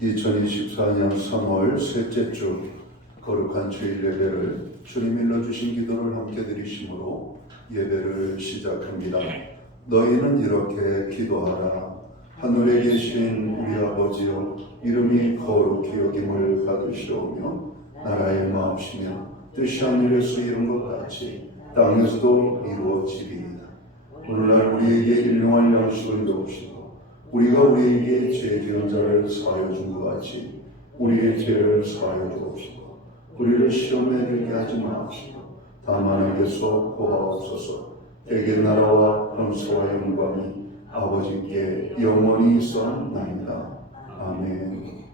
2024년 3월 셋째 주 거룩한 주일 예배를 주님 일러주신 기도를 함께 드리심으로 예배를 시작합니다. 너희는 이렇게 기도하라. 하늘에 계신 우리 아버지여, 이름이 거룩히 여김을 받으시오며 나라의 마옵시며 뜻이 하늘에서 이룬 것 같이 땅에서도 이루어지리이다. 오늘날 우리에게 일용할 양식을 주옵시고 우리가 우리에게 죄 지은 자를 사하여 준 것 같이 우리의 죄를 사하여 주옵시고 우리를 시험에 들게 하지 마옵시고 다만 악에서 구하옵소서. 대개 나라와 권세와 영광이 아버지께 영원히 있사옵나이다. 아멘.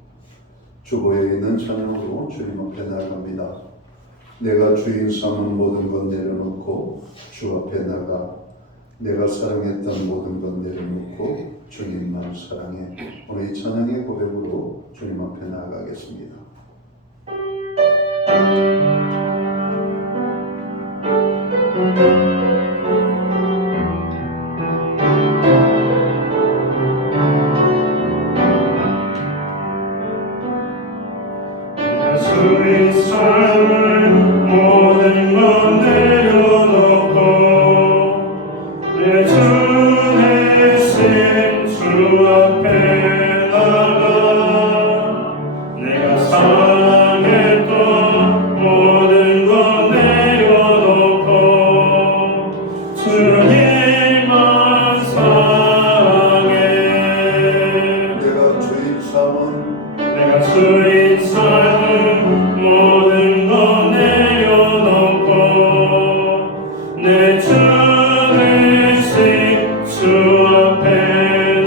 주보에 있는 찬양으로 주님 앞에 나아갑니다. 내가 주인 삼은 모든 것 내려놓고 주 앞에 나가 내가 사랑했던 모든 것 내려놓고 주님만 사랑해. 오늘 이 찬양의 고백으로 주님 앞에 나아가겠습니다. 주의 삶을 모든 것 내려놓고 내 주 대신 주 앞에 나가 내가 사랑했던 모든 것 내려놓고 주님만 사랑해. 내가 주인 삼은 모든 것 내려놓고 내 주 대신 주 앞에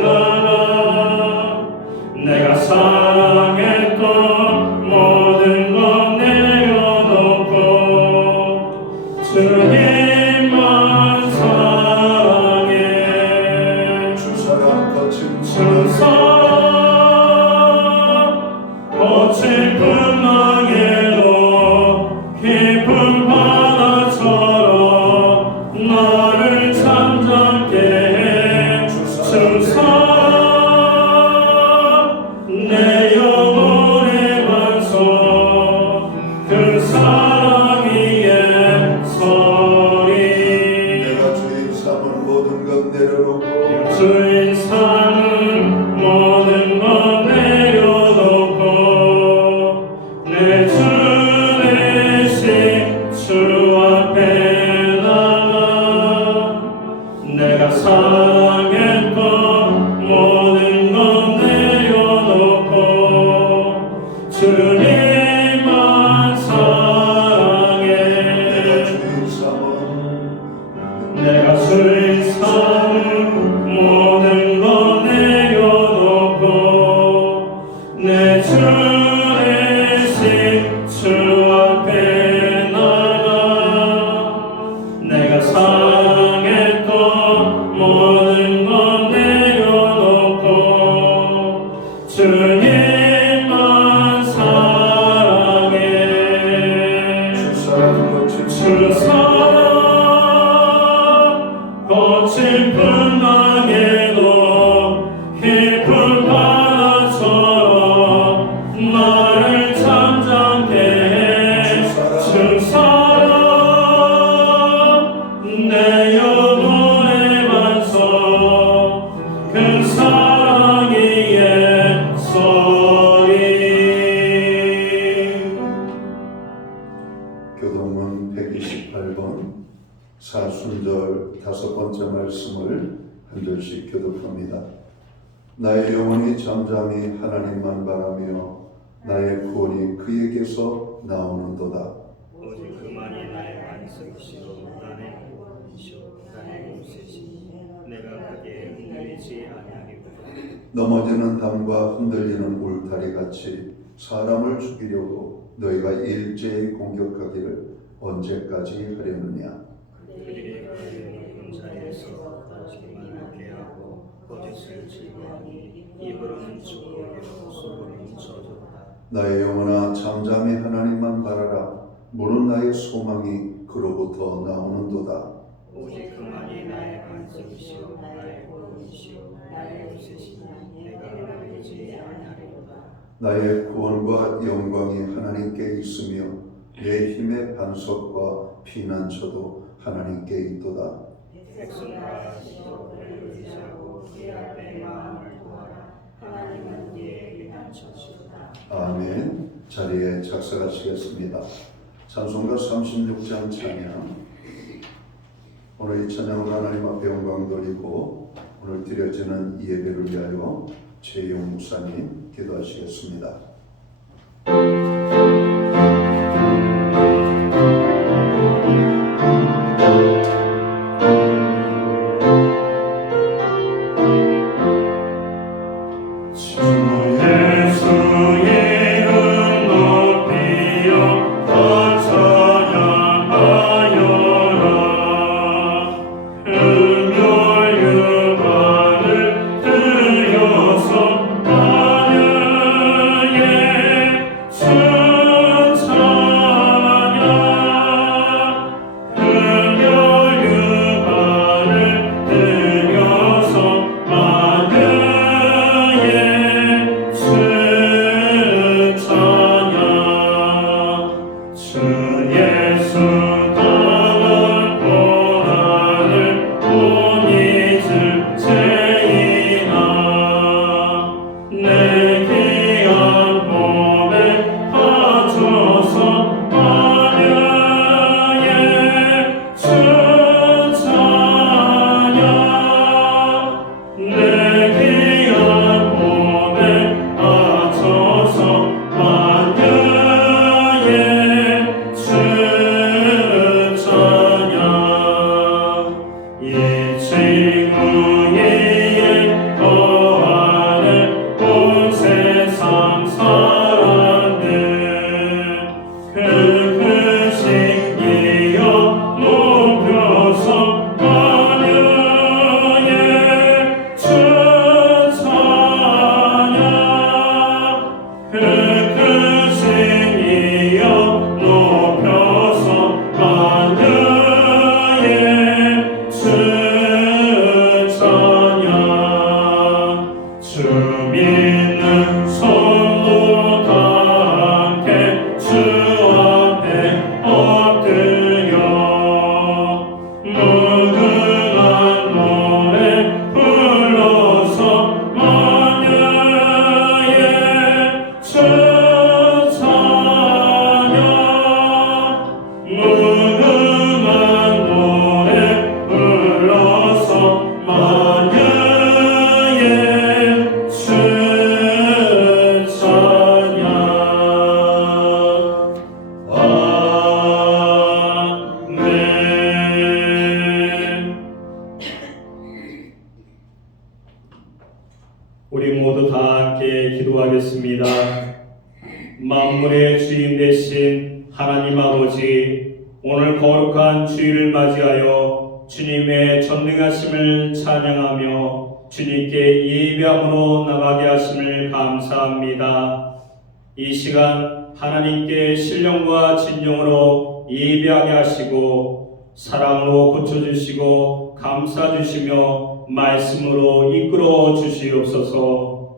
나가 내가 사랑했던 모든 것 내려놓고 주님만 사랑해. 주 사랑 거친 주 사랑 거친 풍랑에도 깊은 바다처럼 나를 잠잠케 해. 주 사랑 내 영혼의 반석 그 사랑 위에 서리. 내가 주인 삼은 모든 것 내려놓고 주인 삼은 모든 것 내려놓고 내 주 대신 주 앞에 나가 내가 사랑했던 모든 것 내려놓고 주님만 사랑해. 내가 주인 삼은 모든 것 내려놓고 내 주 대신 주 앞에 나가 내가 사랑했던 모든 것 내려놓고 주님만 사랑해. 주 사랑 거친 주 사랑 거친 풍랑에도 깊은 바다처럼 나를 잠잠케 해. 주 사랑 내 영혼의 반석 그 사랑 위에 서리. 교동문 128번 사순절 5번째 말씀을 한 절씩 교독합니다. 나의 영혼이 잠잠히 하나님만 바라며 나의 구원이 그에게서 나오는도다. 오직 그만이 나의 반석이시오 나의 구원이시오 나의 요새시니 내가 그게 흔들리지 아니하리로다. 넘어지는 담과 흔들리는 울타리 같이 사람을 죽이려고 너희가 일제히 공격하기를 언제까지 하려느냐. 그들이 그의 높은 자리에서 떨어지기만 하게 하고 거짓을 즐거워하니 입으로는 죽으려 속으로는 저주로다. 나의 영혼아 잠잠히 하나님만 바라라. 모든 나의 소망이 그로부터 나오는도다. 오직 그만이 나의 반석이시오 나의 구원이시오 나의 요새시니 내가 흔들리지 아니하리로다. 나의 구원과 영광이 하나님께 있으며 내 힘의 반석과 피난처도 하나님께 있도다. 백성과 지도를 의지하고 그의 앞에 마음을 두어라. 하나님은 우리의 피난처시로다. 아멘. 자리에 작사하시겠습니다. 찬송가 36장 찬양. 오늘 이 찬양을 하나님 앞에 영광 돌리고 오늘 드려지는 이 예배를 위하여 최용 목사님 기도하시겠습니다. 우리 모두 다 함께 기도하겠습니다. 만물의 주인 되신 하나님 아버지, 오늘 거룩한 주일을 맞이하여 주님의 전능하심을 찬양하며 주님께 예배함으로 나가게 하심을 감사합니다. 이 시간 하나님께 신령과 진정으로 예배하게 하시고 사랑으로 고쳐주시고 감싸주시며 말씀으로 이끌어 주시옵소서.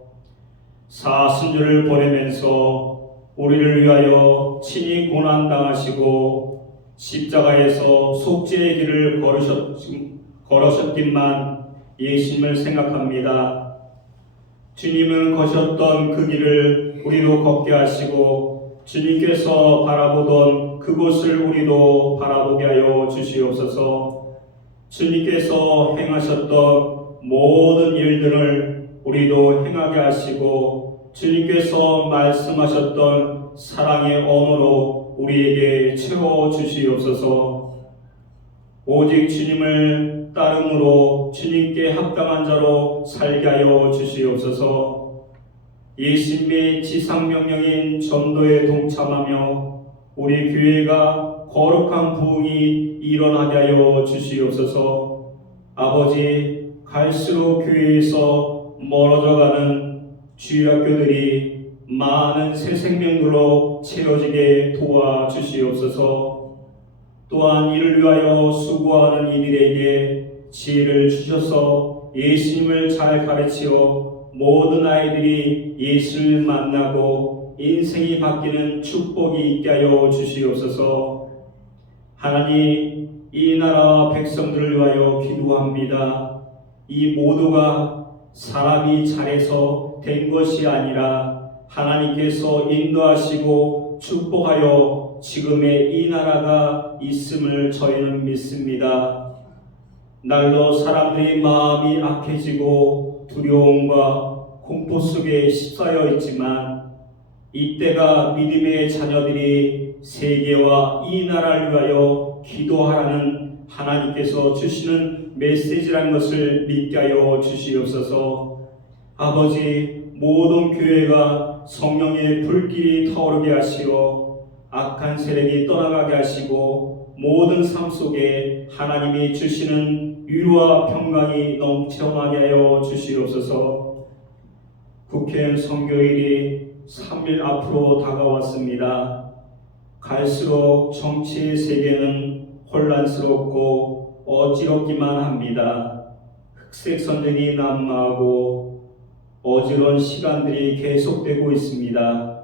사순절을 보내면서 우리를 위하여 친히 고난당하시고 십자가에서 속죄의 길을 걸으셨기만 예수님을 생각합니다. 주님은 거셨던 그 길을 우리도 걷게 하시고 주님께서 바라보던 그곳을 우리도 바라보게 하여 주시옵소서. 주님께서 행하셨던 모든 일들을 우리도 행하게 하시고 주님께서 말씀하셨던 사랑의 언어로 우리에게 채워 주시옵소서. 오직 주님을 따름으로 주님께 합당한 자로 살게 하여 주시옵소서. 예수님의 지상명령인 전도에 동참하며 우리 교회가 거룩한 부흥이 일어나게 하여 주시옵소서. 아버지, 갈수록 교회에서 멀어져가는 주일학교들이 많은 새 생명들로 채워지게 도와주시옵소서. 또한 이를 위하여 수고하는 이들에게 지혜를 주셔서 예수님을 잘 가르치어 모든 아이들이 예수를 만나고 인생이 바뀌는 축복이 있게 하여 주시옵소서. 하나님, 이 나라 백성들을 위하여 기도합니다. 이 모두가 사람이 잘해서 된 것이 아니라 하나님께서 인도하시고 축복하여 지금의 이 나라가 있음을 저희는 믿습니다. 날로 사람들의 마음이 악해지고 두려움과 공포 속에 휩싸여 있지만 이때가 믿음의 자녀들이 세계와 이 나라를 위하여 기도하라는 하나님께서 주시는 메시지라는 것을 믿게 하여 주시옵소서. 아버지, 모든 교회가 성령의 불길이 타오르게 하시어 악한 세력이 떠나가게 하시고 모든 삶 속에 하나님이 주시는 위로와 평강이 넘쳐나게 하여 주시옵소서. 국회의원 선교일이 3일 앞으로 다가왔습니다. 갈수록 정치의 세계는 혼란스럽고 어지럽기만 합니다. 흑색 선전이 난무하고 어지러운 시간들이 계속되고 있습니다.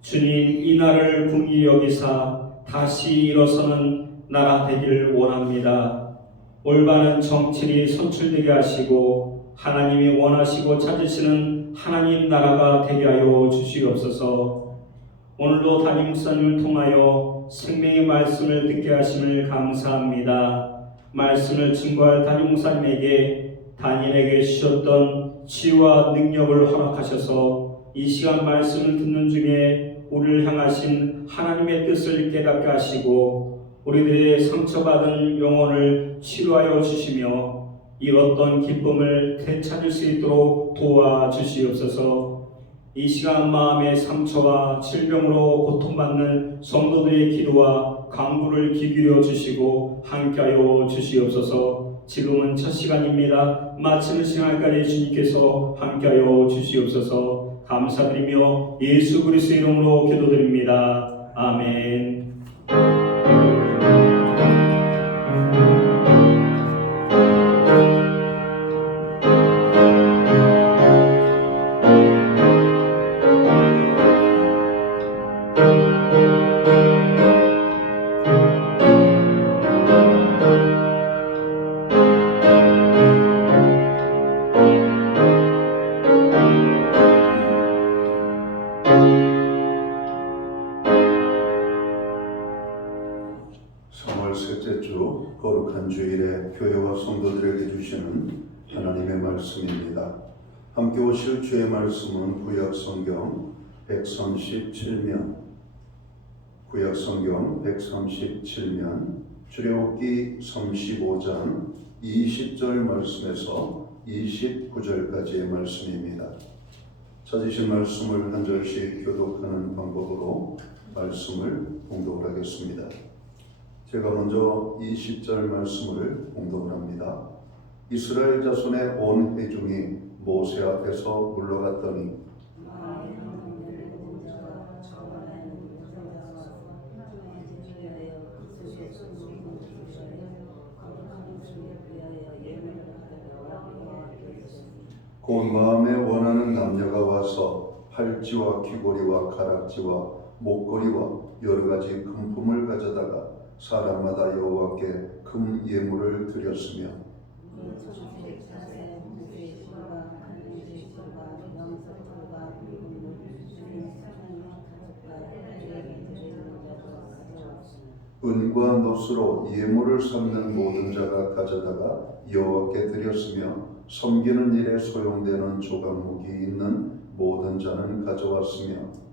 주님, 이 나라를 긍휼히 여기사 다시 일어서는 나라 되기를 원합니다. 올바른 정치를 선출되게 하시고 하나님이 원하시고 찾으시는 하나님 나라가 되게 하여 주시옵소서. 오늘도 담임 목사님을 통하여 생명의 말씀을 듣게 하심을 감사합니다. 말씀을 증거할 담임 목사님에게 다니엘에게 주셨던 치유와 능력을 허락하셔서 이 시간 말씀을 듣는 중에 우리를 향하신 하나님의 뜻을 깨닫게 하시고 우리들의 상처받은 영혼을 치료하여 주시며 잃었던 기쁨을 되찾을 수 있도록 도와주시옵소서. 이 시간 마음의 상처와 질병으로 고통받는 성도들의 기도와 간구를 기울여 주시고 함께하여 주시옵소서. 지금은 첫 시간입니다. 마치는 시간까지 주님께서 함께하여 주시옵소서. 감사드리며 예수 그리스도의 이름으로 기도드립니다. 아멘. 셋째 주 거룩한 주일에 교회와 성도들에게 주시는 하나님의 말씀입니다. 함께 오실 주의 말씀은 구약성경 137면 구약성경 137면 출애굽기 35장 20절 말씀에서 29절까지의 말씀입니다. 찾으신 말씀을 한 절씩 교독하는 방법으로 말씀을 봉독을 하겠습니다. 제가 먼저 20절 말씀을 봉독을 합니다. 이스라엘 자손의 온 회중이 모세 앞에서 물러갔더니 곧 마음에 원하는 남녀가 와서 팔찌와 귀고리와 가락지와 목걸이와 여러 가지 금품을 가져다가 사람마다 여호와께 금 예물을 드렸으며 은과 노스로 예물을 삼는 모든 자가 가져다가 여호와께 드렸으며 섬기는 일에 소용되는 조각목이 있는 모든 자는 가져왔으며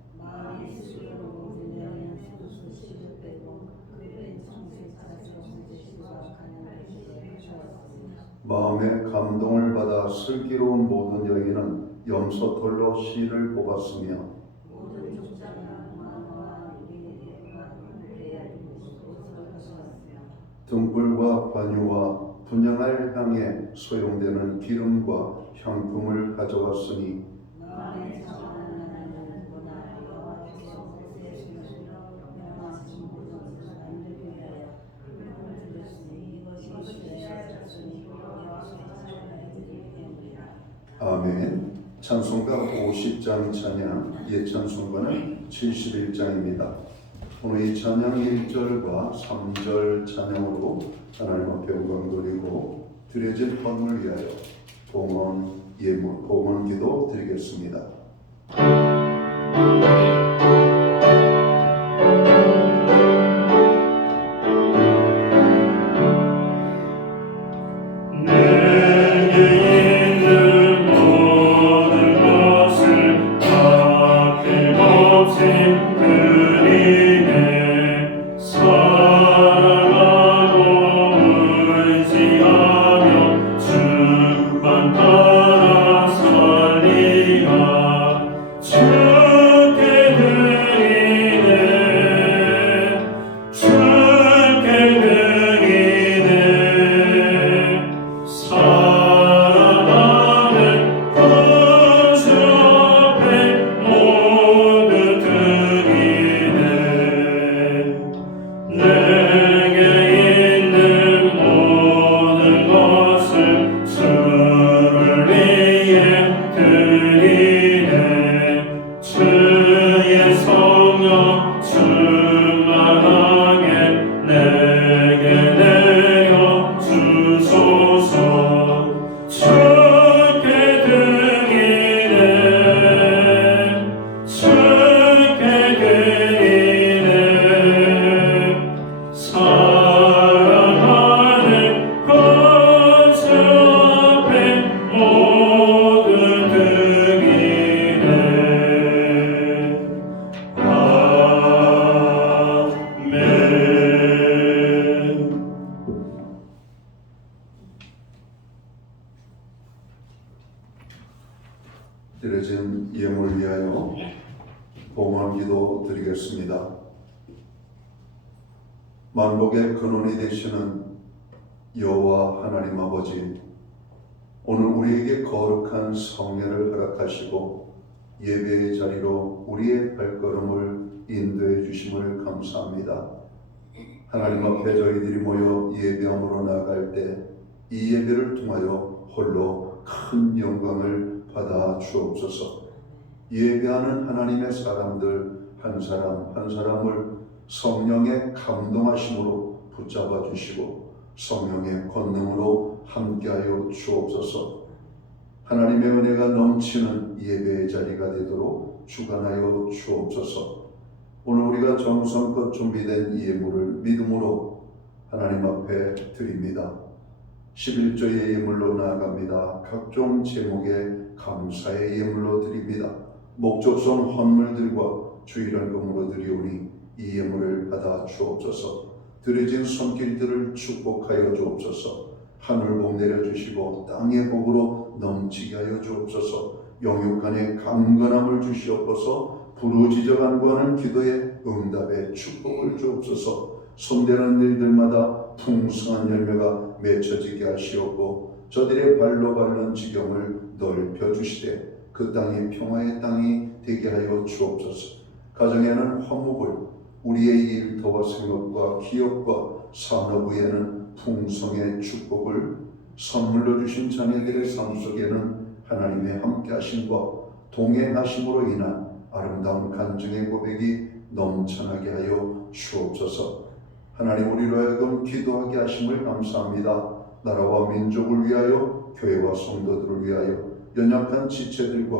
마음에 감동을 받아 슬기로운 모든 여인은 염소털로 실을 뽑았으며 등불과 관유와 분향할 향에 소용되는 기름과 향품을 가져왔으니 아멘. 찬송가 50장 찬양, 예찬송가는 71장입니다. 오늘 이 찬양 1절과 3절 찬양으로 하나님 앞에 영광 돌리고 드려진 헌을 위하여 봉헌 기도 드리겠습니다. 드려진 예물을 위하여 봉헌 기도 드리겠습니다. 만복의 근원이 되시는 여호와 하나님 아버지, 오늘 우리에게 거룩한 성례를 허락하시고 예배의 자리로 우리의 발걸음을 인도해 주심을 감사합니다. 하나님 앞에 저희들이 모여 예배함으로 나아갈 때 이 예배를 통하여 홀로 큰 영광을 받아 주옵소서. 예배하는 하나님의 사람들 한 사람 한 사람을 성령의 감동하심으로 붙잡아 주시고 성령의 권능으로 함께하여 주옵소서. 하나님의 은혜가 넘치는 예배의 자리가 되도록 주관하여 주옵소서. 오늘 우리가 정성껏 준비된 예물을 믿음으로 하나님 앞에 드립니다. 11조의 예물로 나아갑니다. 각종 제목의 감사의 예물로 드립니다. 목적성 헌물들과 주일헌금으로 드리오니 이 예물을 받아 주옵소서. 드려진 손길들을 축복하여 주옵소서. 하늘복 내려주시고 땅의 복으로 넘치게 하여 주옵소서. 영육간에 강건함을 주시옵소서. 부르짖어 간구하는 기도의 응답에 축복을 주옵소서. 손대는 일들마다 풍성한 열매가 맺혀지게 하시옵고 저들의 발로 밟는 지경을 넓혀주시되 그 땅이 평화의 땅이 되게 하여 주옵소서. 가정에는 화목을, 우리의 일터와 생업과 기업과 산업의에는 풍성의 축복을, 선물로 주신 자녀들의 삶 속에는 하나님의 함께하심과 동행하심으로 인한 아름다운 간증의 고백이 넘쳐나게 하여 주옵소서. 하나님, 우리로 하여금 기도하게 하심을 감사합니다. 나라와 민족을 위하여, 교회와 성도들을 위하여, 연약한 지체들과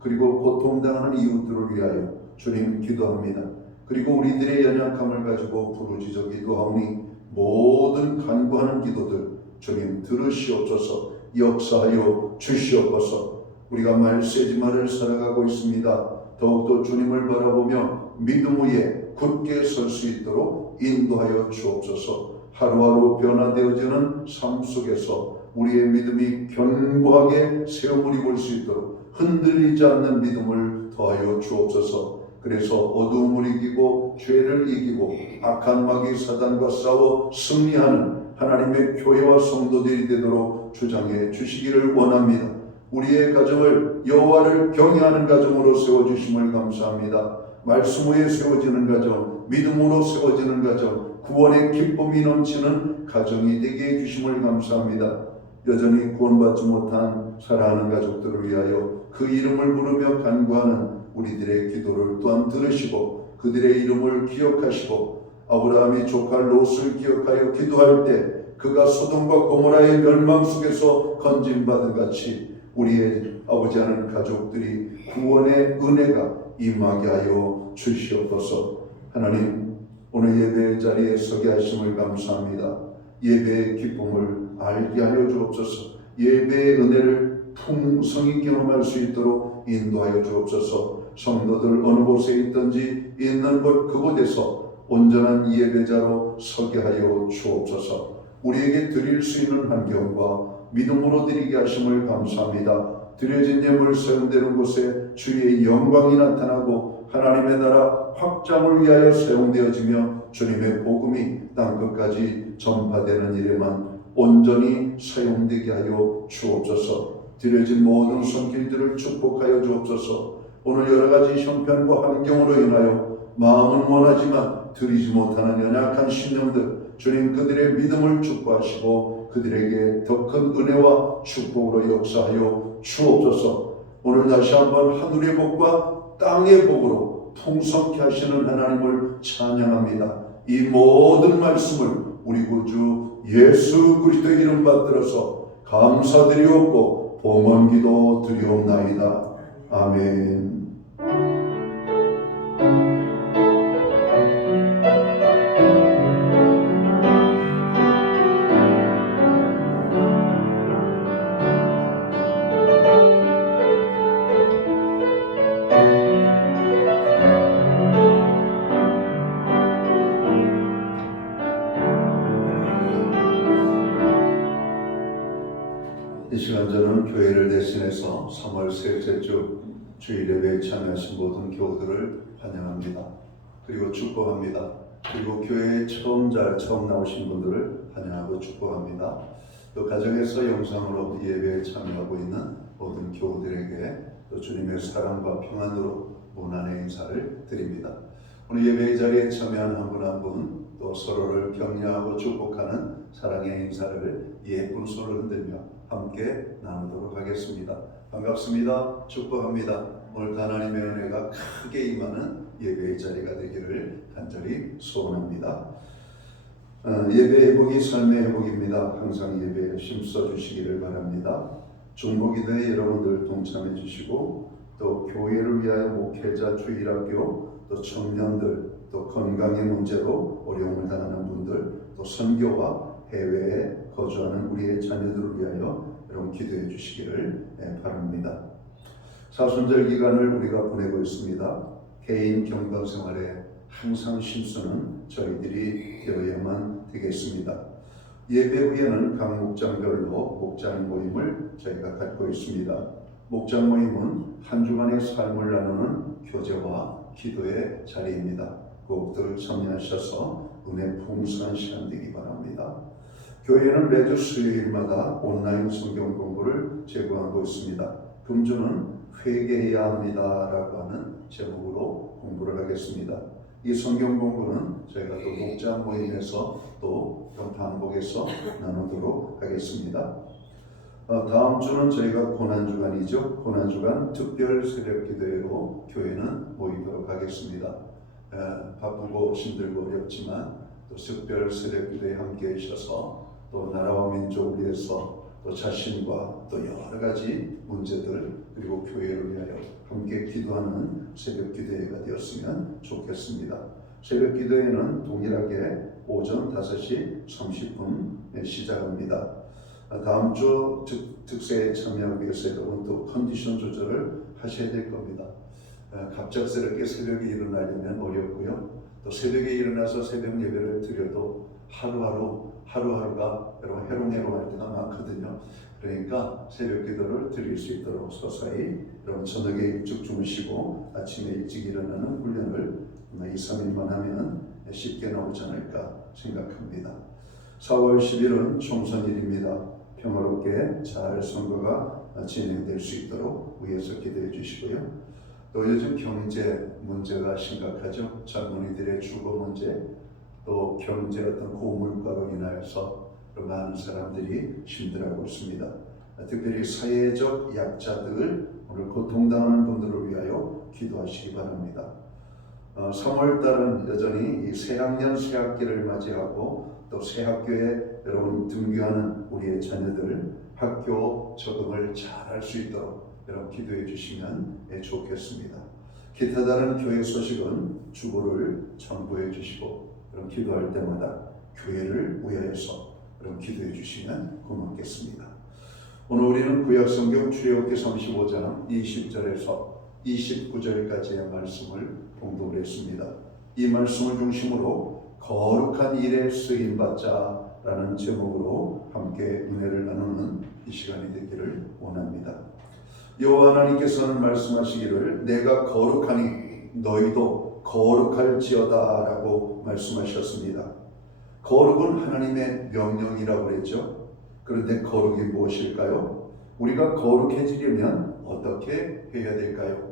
그리고 고통당하는 이웃들을 위하여 주님 기도합니다. 그리고 우리들의 연약함을 가지고 부르짖어 기도하오니 모든 간구하는 기도들 주님 들으시옵소서. 역사하여 주시옵소서. 우리가 말세지마를 살아가고 있습니다. 더욱더 주님을 바라보며 믿음 위에 굳게 설 수 있도록 인도하여 주옵소서. 하루하루 변화되어지는 삶 속에서 우리의 믿음이 견고하게 세움을 입을 수 있도록 흔들리지 않는 믿음을 더하여 주옵소서. 그래서 어두움을 이기고 죄를 이기고 악한 마귀 사단과 싸워 승리하는 하나님의 교회와 성도들이 되도록 주장해 주시기를 원합니다. 우리의 가정을 여호와를 경외하는 가정으로 세워주심을 감사합니다. 말씀 위에 세워지는 가정, 믿음으로 세워지는 가정, 구원의 기쁨이 넘치는 가정이 되게 해주심을 감사합니다. 여전히 구원받지 못한 사랑하는 가족들을 위하여 그 이름을 부르며 간구하는 우리들의 기도를 또한 들으시고 그들의 이름을 기억하시고 아브라함이 조카 롯을 기억하여 기도할 때 그가 소돔과 고모라의 멸망 속에서 건진받은 같이 우리의 아버지 하는 가족들이 구원의 은혜가 임하게 하여 주시옵소서. 하나님, 오늘 예배의 자리에 서게 하심을 감사합니다. 예배의 기쁨을 알게 하여 주옵소서. 예배의 은혜를 풍성히 경험할 수 있도록 인도하여 주옵소서. 성도들 어느 곳에 있든지 있는 곳 그곳에서 온전한 예배자로 서게 하여 주옵소서. 우리에게 드릴 수 있는 환경과 믿음으로 드리게 하심을 감사합니다. 드려진 예물 사용되는 곳에 주의 영광이 나타나고 하나님의 나라 확장을 위하여 사용되어지며 주님의 복음이 땅끝까지 전파되는 일에만 온전히 사용되게 하여 주옵소서. 드려진 모든 손길들을 축복하여 주옵소서. 오늘 여러 가지 형편과 환경으로 인하여 마음은 원하지만 드리지 못하는 연약한 신령들, 주님 그들의 믿음을 축복하시고 그들에게 더 큰 은혜와 축복으로 역사하여 주옵소서. 오늘 다시 한번 하늘의 복과 땅의 복으로 풍성케 하시는 하나님을 찬양합니다. 이 모든 말씀을 우리 구주 예수 그리스도의 이름 받들어서 감사드리옵고 봉헌기도 드리옵나이다. 아멘. 이 시간 저는 교회를 대신해서 3월 셋째 주 주일 예배에 참여하신 모든 교우들을 환영합니다. 그리고 축복합니다. 그리고 교회에 처음 나오신 분들을 환영하고 축복합니다. 또 가정에서 영상으로 예배에 참여하고 있는 모든 교우들에게 또 주님의 사랑과 평안으로 문안의 인사를 드립니다. 오늘 예배의 자리에 참여한 한 분 한 분 또 서로를 격려하고 축복하는 사랑의 인사를 예쁜 손을 흔들며 함께 나누도록 하겠습니다. 반갑습니다. 축복합니다. 오늘도 하나님의 은혜가 크게 임하는 예배의 자리가 되기를 간절히 소원합니다. 예배의 회복이 삶의 회복입니다. 항상 예배에 힘써 주시기를 바랍니다. 중보기도에 여러분들 동참해 주시고 또 교회를 위하여 목회자, 주일학교, 또 청년들, 또 건강의 문제로 어려움을 당하는 분들, 또 선교와 해외에 거주하는 우리의 자녀들을 위하여 여러분 기도해 주시기를 바랍니다. 사순절 기간을 우리가 보내고 있습니다. 개인 경건 생활에 항상 힘쓰는 저희들이 되어야만 되겠습니다. 예배 후에는 각 목장별로 목장 모임을 저희가 갖고 있습니다. 목장 모임은 한 주간의 삶을 나누는 교제와 기도의 자리입니다. 꼭들 참여하셔서 은혜 풍성한 시간 되기 바랍니다. 교회는 매주 수요일마다 온라인 성경 공부를 제공하고 있습니다. 금주는 회개해야 합니다라고 하는 제목으로 공부를 하겠습니다. 이 성경 공부는 저희가 또 목장 모임에서 또 반복해서 나누도록 하겠습니다. 다음 주는 저희가 고난주간이죠. 고난주간 특별 새벽기도회로 교회는 모이도록 하겠습니다. 바쁘고 힘들고 어렵지만 또 특별 새벽기도에 함께 하셔서 또 나라와 민족을 위해서 또 자신과 또 여러 가지 문제들 그리고 교회를 위하여 함께 기도하는 새벽기도회가 되었으면 좋겠습니다. 새벽기도회는 동일하게 오전 5시 30분에 시작합니다. 다음 주 특세에 참여하기 위해서 여러분 또 컨디션 조절을 하셔야 될 겁니다. 갑작스럽게 새벽에 일어나려면 어렵고요. 또 새벽에 일어나서 새벽 예배를 드려도 하루하루가 여러분 해롱해롱할 때가 많거든요. 그러니까 새벽 기도를 드릴 수 있도록 서서히 여러분 저녁에 일찍 주무시고 아침에 일찍 일어나는 훈련을 2, 3일만 하면 쉽게 나오지 않을까 생각합니다. 4월 10일은 총선일입니다. 평화롭게 잘 선거가 진행될 수 있도록 위에서 기도해 주시고요. 또 요즘 경제 문제가 심각하죠. 젊은이들의 주거 문제, 또 경제 어떤 고물가로 인하여서 많은 사람들이 힘들어하고 있습니다. 특별히 사회적 약자들 오늘 고통당하는 분들을 위하여 기도하시기 바랍니다. 3월달은 여전히 이 새학년 새학기를 맞이하고 또 새학교에 여러분 등교하는 우리의 자녀들 학교 적응을 잘 할 수 있도록 여러분 기도해 주시면 좋겠습니다. 기타 다른 교회 소식은 주보를 첨부해 주시고 여러분 기도할 때마다 교회를 위하여서 여러분 기도해 주시면 고맙겠습니다. 오늘 우리는 구약성경 출애굽기 35장 20절에서 29절까지의 말씀을 공독을 했습니다. 이 말씀을 중심으로 거룩한 일에 쓰임받자라는 제목으로 함께 은혜를 나누는 이 시간이 되기를 원합니다. 여호와 하나님께서는 말씀하시기를 내가 거룩하니 너희도 거룩할지어다 라고 말씀하셨습니다. 거룩은 하나님의 명령이라고 그랬죠. 그런데 거룩이 무엇일까요? 우리가 거룩해지려면 어떻게 해야 될까요?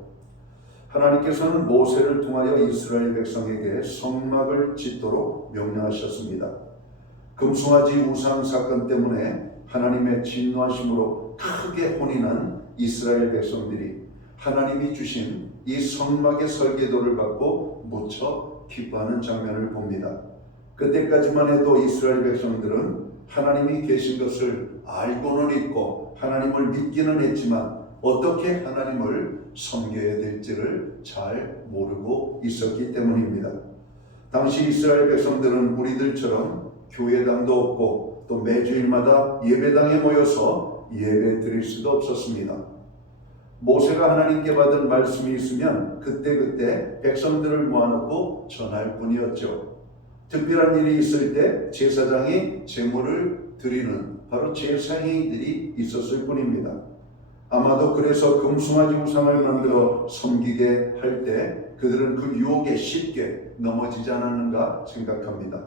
하나님께서는 모세를 통하여 이스라엘 백성에게 성막을 짓도록 명령하셨습니다. 금송아지 우상 사건 때문에 하나님의 진노하심으로 크게 혼이 난 이스라엘 백성들이 하나님이 주신 이 성막의 설계도를 받고 무척 기뻐하는 장면을 봅니다. 그때까지만 해도 이스라엘 백성들은 하나님이 계신 것을 알고는 있고 하나님을 믿기는 했지만 어떻게 하나님을 섬겨야 될지를 잘 모르고 있었기 때문입니다. 당시 이스라엘 백성들은 우리들처럼 교회당도 없고 또 매주일마다 예배당에 모여서 예배 드릴 수도 없었습니다. 모세가 하나님께 받은 말씀이 있으면 그때그때 백성들을 모아놓고 전할 뿐이었죠. 특별한 일이 있을 때 제사장이 제물을 드리는 바로 제사행위들이 있었을 뿐입니다. 아마도 그래서 금송아지 우상을 만들어 섬기게 할 때 그들은 그 유혹에 쉽게 넘어지지 않았는가 생각합니다.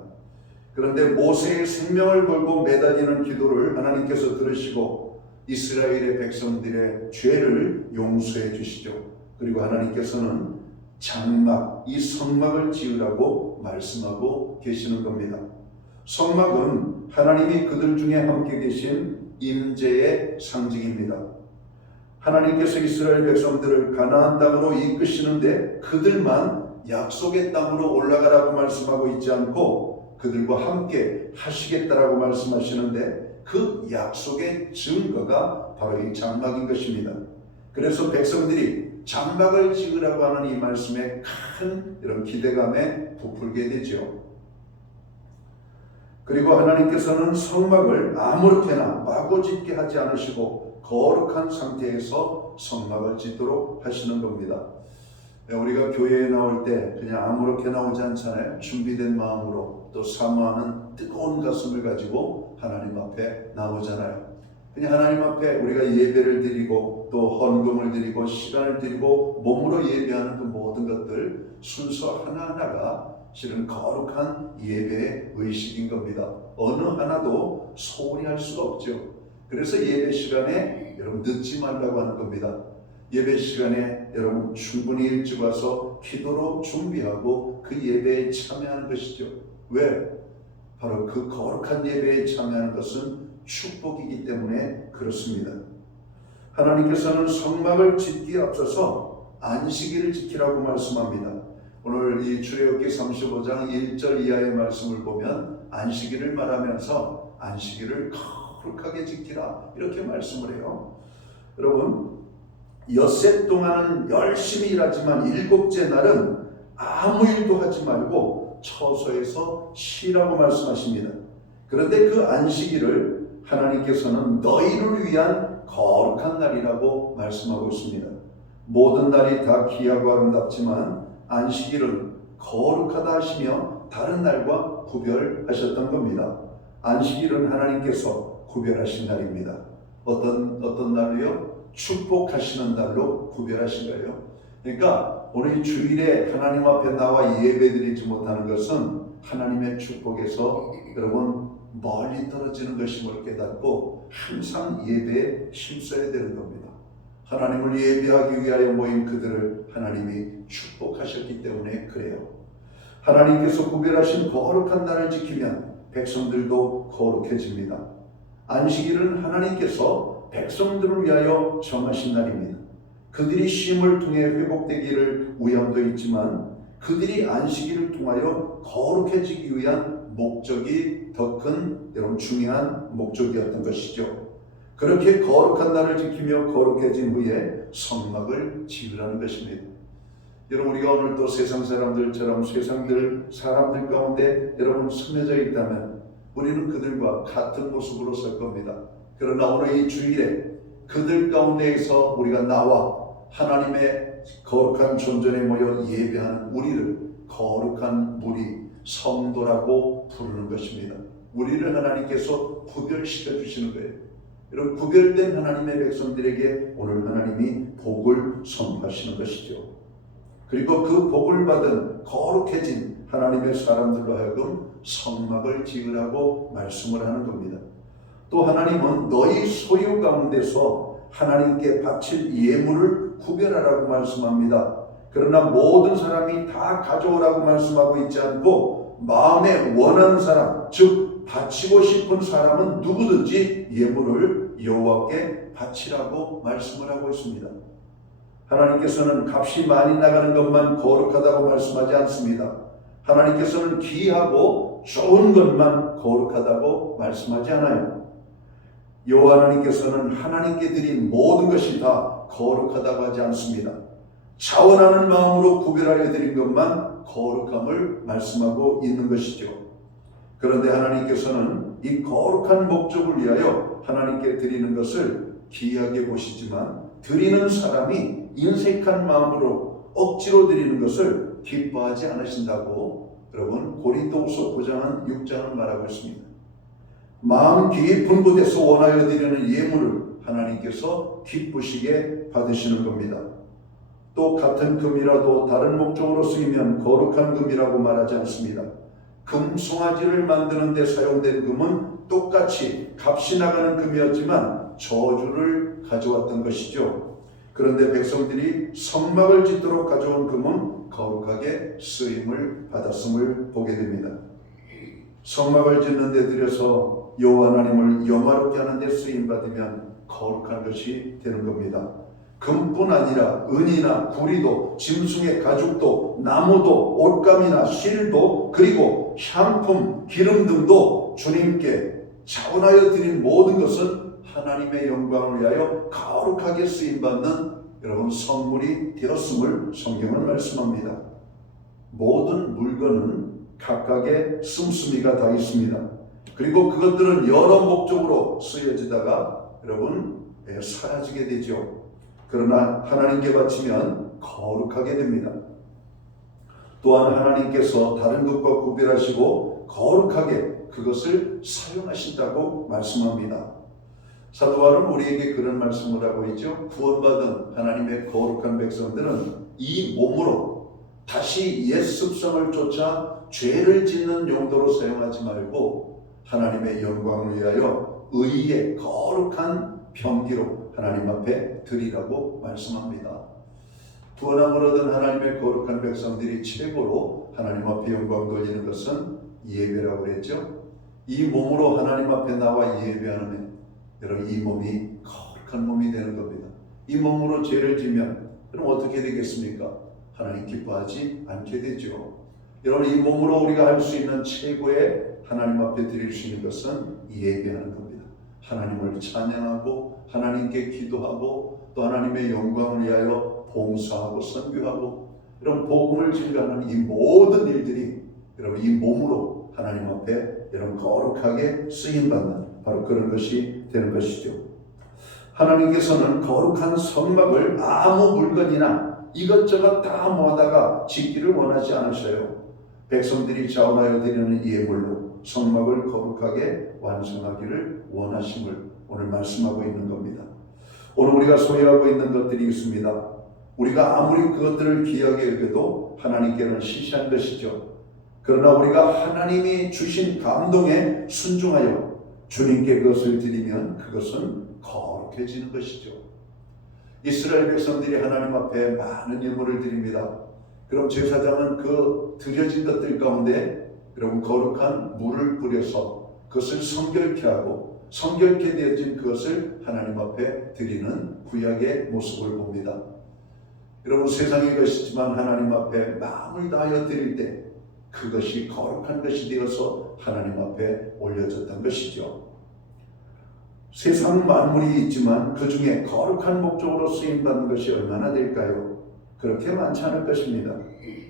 그런데 모세의 생명을 걸고 매달리는 기도를 하나님께서 들으시고 이스라엘의 백성들의 죄를 용서해 주시죠. 그리고 하나님께서는 장막, 이 성막을 지으라고 말씀하고 계시는 겁니다. 성막은 하나님이 그들 중에 함께 계신 임재의 상징입니다. 하나님께서 이스라엘 백성들을 가나안 땅으로 이끄시는데 그들만 약속의 땅으로 올라가라고 말씀하고 있지 않고 그들과 함께 하시겠다라고 말씀하시는데 그 약속의 증거가 바로 이 장막인 것입니다. 그래서 백성들이 장막을 지으라고 하는 이 말씀에 큰 이런 기대감에 부풀게 되죠. 그리고 하나님께서는 성막을 아무렇게나 마구 짓게 하지 않으시고 거룩한 상태에서 성막을 짓도록 하시는 겁니다. 우리가 교회에 나올 때 그냥 아무렇게 나오지 않잖아요. 준비된 마음으로 또 사모하는 뜨거운 가슴을 가지고 하나님 앞에 나오잖아요. 그냥 하나님 앞에 우리가 예배를 드리고 또 헌금을 드리고 시간을 드리고 몸으로 예배하는 그 모든 것들 순서 하나하나가 실은 거룩한 예배의 의식인 겁니다. 어느 하나도 소홀히 할 수가 없죠. 그래서 예배 시간에 여러분 늦지 말라고 하는 겁니다. 예배 시간에 여러분 충분히 일찍 와서 기도로 준비하고 그 예배에 참여하는 것이죠. 왜? 바로 그 거룩한 예배에 참여하는 것은 축복이기 때문에 그렇습니다. 하나님께서는 성막을 짓기에 앞서서 안식일을 지키라고 말씀합니다. 오늘 이 출애굽기 35장 1절 이하의 말씀을 보면 안식일을 말하면서 안식일을 거룩하게 지키라 이렇게 말씀을 해요. 여러분 엿새 동안은 열심히 일하지만 일곱째 날은 아무 일도 하지 말고 처소에서 쉬라고 말씀하십니다. 그런데 그 안식일을 하나님께서는 너희를 위한 거룩한 날이라고 말씀하고 있습니다. 모든 날이 다 귀하고 아름답지만 안식일은 거룩하다 하시며 다른 날과 구별하셨던 겁니다. 안식일은 하나님께서 구별하신 날입니다. 어떤 날로요? 축복하시는 날로 구별하신 거예요. 그러니까 오늘 이 주일에 하나님 앞에 나와 예배드리지 못하는 것은 하나님의 축복에서 여러분 멀리 떨어지는 것임을 깨닫고 항상 예배에 힘써야 되는 겁니다. 하나님을 예배하기 위하여 모인 그들을 하나님이 축복하셨기 때문에 그래요. 하나님께서 구별하신 거룩한 날을 지키면 백성들도 거룩해집니다. 안식일은 하나님께서 백성들을 위하여 정하신 날입니다. 그들이 쉼을 통해 회복되기를 위함도 있지만 그들이 안식일을 통하여 거룩해지기 위한 목적이 더 큰 여러분 중요한 목적이었던 것이죠. 그렇게 거룩한 날을 지키며 거룩해진 후에 성막을 지으라는 것입니다. 여러분 우리가 오늘 또 세상 사람들처럼 사람들 가운데 여러분 스며져 있다면 우리는 그들과 같은 모습으로 설 겁니다. 그러나 오늘 이 주일에 그들 가운데에서 우리가 나와 하나님의 거룩한 존전에 모여 예배하는 우리를 거룩한 무리 성도라고 부르는 것입니다. 우리를 하나님께서 구별시켜 주시는 거예요. 이런 구별된 하나님의 백성들에게 오늘 하나님이 복을 선포하시는 것이죠. 그리고 그 복을 받은 거룩해진 하나님의 사람들로 하여금 성막을 지으라고 말씀을 하는 겁니다. 또 하나님은 너희 소유 가운데서 하나님께 바칠 예물을 구별하라고 말씀합니다. 그러나 모든 사람이 다 가져오라고 말씀하고 있지 않고 마음에 원하는 사람, 즉 바치고 싶은 사람은 누구든지 예물을 여호와께 바치라고 말씀을 하고 있습니다. 하나님께서는 값이 많이 나가는 것만 거룩하다고 말씀하지 않습니다. 하나님께서는 귀하고 좋은 것만 거룩하다고 말씀하지 않아요. 여호와 하나님께서는 하나님께 드린 모든 것이 다 거룩하다고 하지 않습니다. 자원하는 마음으로 구별하여 드린 것만 거룩함을 말씀하고 있는 것이죠. 그런데 하나님께서는 이 거룩한 목적을 위하여 하나님께 드리는 것을 귀하게 보시지만 드리는 사람이 인색한 마음으로 억지로 드리는 것을 기뻐하지 않으신다고 여러분 고린도후서 9장 6장은 말하고 있습니다. 마음 깊은 곳에서 원하여 드리는 예물을 하나님께서 기쁘시게 받으시는 겁니다. 또 같은 금이라도 다른 목적으로 쓰이면 거룩한 금이라고 말하지 않습니다. 금 송아지를 만드는 데 사용된 금은 똑같이 값이 나가는 금이었지만 저주를 가져왔던 것이죠. 그런데 백성들이 성막을 짓도록 가져온 금은 거룩하게 쓰임을 받았음을 보게 됩니다. 성막을 짓는 데 들여서 여호와 하나님을 영화롭게 하는 데 쓰임 받으면 거룩한 것이 되는 겁니다. 금뿐 아니라 은이나 구리도, 짐승의 가죽도, 나무도, 옷감이나 실도, 그리고 향품, 기름 등도 주님께 자원하여 드린 모든 것은 하나님의 영광을 위하여 거룩하게 쓰임받는 여러분 선물이 되었음을 성경은 말씀합니다. 모든 물건은 각각의 씀씀이가 다 있습니다. 그리고 그것들은 여러 목적으로 쓰여지다가 여러분 사라지게 되죠. 그러나 하나님께 바치면 거룩하게 됩니다. 또한 하나님께서 다른 것과 구별하시고 거룩하게 그것을 사용하신다고 말씀합니다. 사도 바울은 우리에게 그런 말씀을 하고 있죠. 구원받은 하나님의 거룩한 백성들은 이 몸으로 다시 옛 습성을 쫓아 죄를 짓는 용도로 사용하지 말고 하나님의 영광을 위하여 의의 거룩한 병기로 하나님 앞에 드리라고 말씀합니다. 구원함을 얻은 하나님의 거룩한 백성들이 최고로 하나님 앞에 영광 돌리는 것은 예배라고 그랬죠. 이 몸으로 하나님 앞에 나와 예배하는 여러분 이 몸이 거룩한 몸이 되는 겁니다. 이 몸으로 죄를 지면 그럼 어떻게 되겠습니까? 하나님 기뻐하지 않게 되죠. 여러분 이 몸으로 우리가 할 수 있는 최고의 하나님 앞에 드릴 수 있는 것은 예배하는 겁니다. 하나님을 찬양하고 하나님께 기도하고 또 하나님의 영광을 위하여 봉사하고 선교하고 이런 복음을 증거하는 이 모든 일들이 여러분 이 몸으로 하나님 앞에 여러분 거룩하게 쓰임받는 바로 그런 것이 되는 것이죠. 하나님께서는 거룩한 성막을 아무 물건이나 이것저것 다 모아다가 짓기를 원하지 않으셔요. 백성들이 자원하여 드리는 예물로 성막을 거룩하게 완성하기를 원하심을 오늘 말씀하고 있는 겁니다. 오늘 우리가 소유하고 있는 것들이 있습니다. 우리가 아무리 그것들을 귀하게 여겨도 하나님께는 시시한 것이죠. 그러나 우리가 하나님이 주신 감동에 순종하여 주님께 그것을 드리면 그것은 거룩해지는 것이죠. 이스라엘 백성들이 하나님 앞에 많은 예물을 드립니다. 그럼 제사장은 그 드려진 것들 가운데 여러분 거룩한 물을 뿌려서 그것을 성결케 하고 성결케 되어진 그것을 하나님 앞에 드리는 구약의 모습을 봅니다. 여러분, 세상의 것이지만 하나님 앞에 마음을 다하여 드릴 때 그것이 거룩한 것이 되어서 하나님 앞에 올려졌던 것이죠. 세상 만물이 있지만 그 중에 거룩한 목적으로 쓰임받는 것이 얼마나 될까요? 그렇게 많지 않을 것입니다.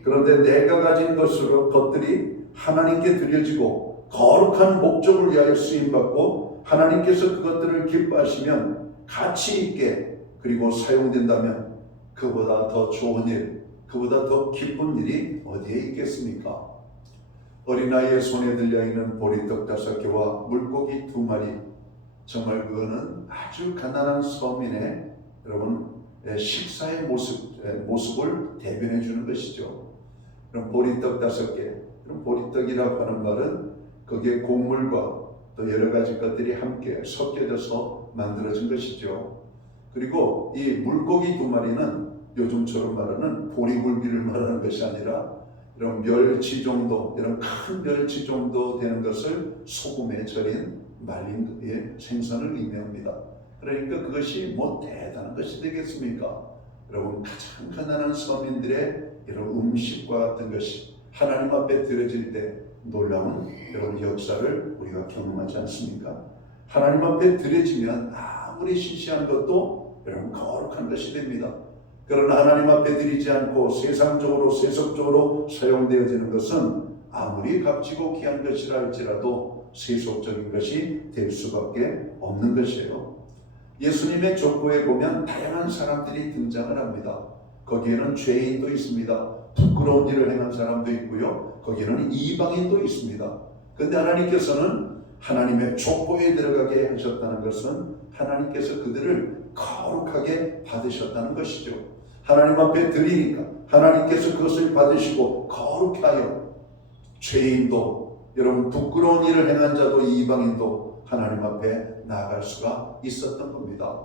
그런데 내가 가진 것들이 하나님께 드려지고 거룩한 목적을 위하여 쓰임받고 하나님께서 그것들을 기뻐하시면 가치 있게 그리고 사용된다면 그보다 더 좋은 일, 그보다 더 기쁜 일이 어디에 있겠습니까? 어린아이의 손에 들려있는 보리떡 5개와 물고기 2마리, 정말 그거는 아주 가난한 서민의 여러분 식사의 모습을 대변해 주는 것이죠. 그럼 보리떡 5개, 그럼 보리떡이라고 하는 말은 거기에 곡물과 또 여러 가지 것들이 함께 섞여져서 만들어진 것이죠. 그리고 이 물고기 2마리는 요즘처럼 말하는 보리굴비를 말하는 것이 아니라 이런 멸치 정도, 이런 큰 멸치 정도 되는 것을 소금에 절인 말린 생선을 의미합니다. 그러니까 그것이 뭐 대단한 것이 되겠습니까? 여러분, 가장 가난한 서민들의 이런 음식과 같은 것이 하나님 앞에 드려질 때 놀라운 이런 역사를 우리가 경험하지 않습니까? 하나님 앞에 드려지면 아무리 시시한 것도 여러분 거룩한 것이 됩니다. 그러나 하나님 앞에 드리지 않고 세상적으로 세속적으로 사용되어지는 것은 아무리 값지고 귀한 것이라 할지라도 세속적인 것이 될 수밖에 없는 것이에요. 예수님의 족보에 보면 다양한 사람들이 등장을 합니다. 거기에는 죄인도 있습니다. 부끄러운 일을 행한 사람도 있고요. 거기에는 이방인도 있습니다. 그런데 하나님께서는 하나님의 족보에 들어가게 하셨다는 것은 하나님께서 그들을 거룩하게 받으셨다는 것이죠. 하나님 앞에 드리니까 하나님께서 그것을 받으시고 거룩해 하여 죄인도, 여러분 부끄러운 일을 행한 자도 이방인도 하나님 앞에 나아갈 수가 있었던 겁니다.